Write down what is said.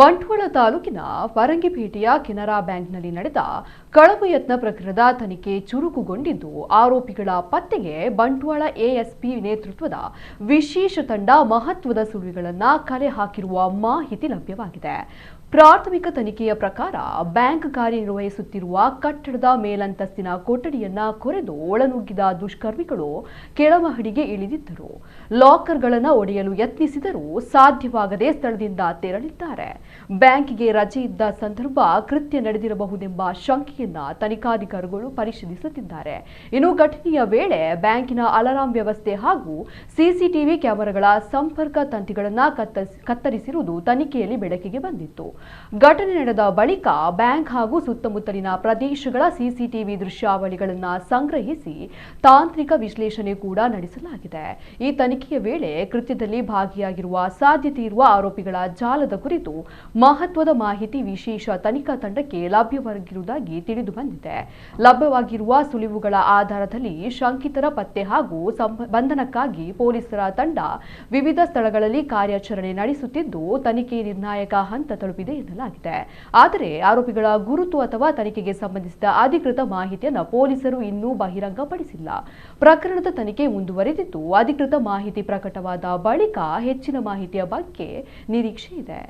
ಬಂಟ್ವಾಳ ತಾಲೂಕಿನ ಫರಂಗಿಪೇಟೆಯ ಕೆನರಾ ಬ್ಯಾಂಕ್ನಲ್ಲಿ ನಡೆದ ಕಳವು ಯತ್ನ ಪ್ರಕರಣದ ತನಿಖೆ ಚುರುಕುಗೊಂಡಿದ್ದು, ಆರೋಪಿಗಳ ಪತ್ತೆಗೆ ಬಂಟ್ವಾಳ ಎಎಸ್ಪಿ ನೇತೃತ್ವದ ವಿಶೇಷ ತಂಡ ಮಹತ್ವದ ಸುಳಿವುಗಳನ್ನು ಕಲೆ ಹಾಕಿರುವ ಮಾಹಿತಿ ಲಭ್ಯವಾಗಿದೆ. ಪ್ರಾಥಮಿಕ ತನಿಖೆಯ ಪ್ರಕಾರ ಬ್ಯಾಂಕ್ ಕಾರ್ಯನಿರ್ವಹಿಸುತ್ತಿರುವ ಕಟ್ಟಡದ ಮೇಲಂತಸ್ತಿನ ಕೊಠಡಿಯನ್ನ ಕೊರೆದು ಒಳನುಗ್ಗಿದ ದುಷ್ಕರ್ಮಿಗಳು ಕೆಳಮಹಡಿಗೆ ಇಳಿದಿದ್ದರು. ಲಾಕರ್ಗಳನ್ನು ಒಡೆಯಲು ಯತ್ನಿಸಿದರೂ ಸಾಧ್ಯವಾಗದೆ ಸ್ಥಳದಿಂದ ತೆರಳಿದ್ದಾರೆ. ಬ್ಯಾಂಕಿಗೆ ರಜೆ ಇದ್ದ ಸಂದರ್ಭ ಕೃತ್ಯ ನಡೆದಿರಬಹುದೆಂಬ ಶಂಕೆಯನ್ನ ತನಿಖಾಧಿಕಾರಿಗಳು ಪರಿಶೀಲಿಸುತ್ತಿದ್ದಾರೆ. ಇನ್ನು ಘಟನೆಯ ವೇಳೆ ಬ್ಯಾಂಕಿನ ಅಲಾರಾಂ ವ್ಯವಸ್ಥೆ ಹಾಗೂ ಸಿಸಿಟಿವಿ ಕ್ಯಾಮೆರಾಗಳ ಸಂಪರ್ಕ ತಂತಿಗಳನ್ನು ಕತ್ತರಿಸಿರುವುದು ತನಿಖೆಯಲ್ಲಿ ಬೆಳಕಿಗೆ ಬಂದಿತ್ತು. ಘಟನೆ ನಡೆದ ಬಳಿಕ ಬ್ಯಾಂಕ್ ಹಾಗೂ ಸುತ್ತಮುತ್ತಲಿನ ಪ್ರದೇಶಗಳ ಸಿಸಿಟಿವಿ ದೃಶ್ಯಾವಳಿಗಳನ್ನು ಸಂಗ್ರಹಿಸಿ ತಾಂತ್ರಿಕ ವಿಶ್ಲೇಷಣೆ ಕೂಡ ನಡೆಸಲಾಗಿದೆ. ಈ ತನಿಖೆಯ ವೇಳೆ ಕೃತ್ಯದಲ್ಲಿ ಭಾಗಿಯಾಗಿರುವ ಸಾಧ್ಯತೆ ಇರುವ ಆರೋಪಿಗಳ ಜಾಲದ ಕುರಿತು ಮಹತ್ವದ ಮಾಹಿತಿ ವಿಶೇಷ ತನಿಖಾ ತಂಡಕ್ಕೆ ಲಭ್ಯವಾಗಿರುವುದಾಗಿ ತಿಳಿದು ಬಂದಿದೆ. ಲಭ್ಯವಾಗಿರುವ ಸುಳಿವುಗಳ ಆಧಾರದಲ್ಲಿ ಶಂಕಿತರ ಪತ್ತೆ ಹಾಗೂ ಬಂಧನಕ್ಕಾಗಿ ಪೊಲೀಸರ ತಂಡ ವಿವಿಧ ಸ್ಥಳಗಳಲ್ಲಿ ಕಾರ್ಯಾಚರಣೆ ನಡೆಸುತ್ತಿದ್ದು, ತನಿಖೆ ನಿರ್ಣಾಯಕ ಹಂತ ತಲುಪಿದೆ ಎನ್ನಲಾಗಿದೆ. ಆದರೆ ಆರೋಪಿಗಳ ಗುರುತು ಅಥವಾ ತನಿಖೆಗೆ ಸಂಬಂಧಿಸಿದ ಅಧಿಕೃತ ಮಾಹಿತಿಯನ್ನು ಪೊಲೀಸರು ಇನ್ನೂ ಬಹಿರಂಗಪಡಿಸಿಲ್ಲ. ಪ್ರಕರಣದ ತನಿಖೆ ಮುಂದುವರೆದಿದ್ದು, ಅಧಿಕೃತ ಮಾಹಿತಿ ಪ್ರಕಟವಾದ ಬಳಿಕ ಹೆಚ್ಚಿನ ಮಾಹಿತಿಯ ಬಗ್ಗೆ ನಿರೀಕ್ಷೆ ಇದೆ.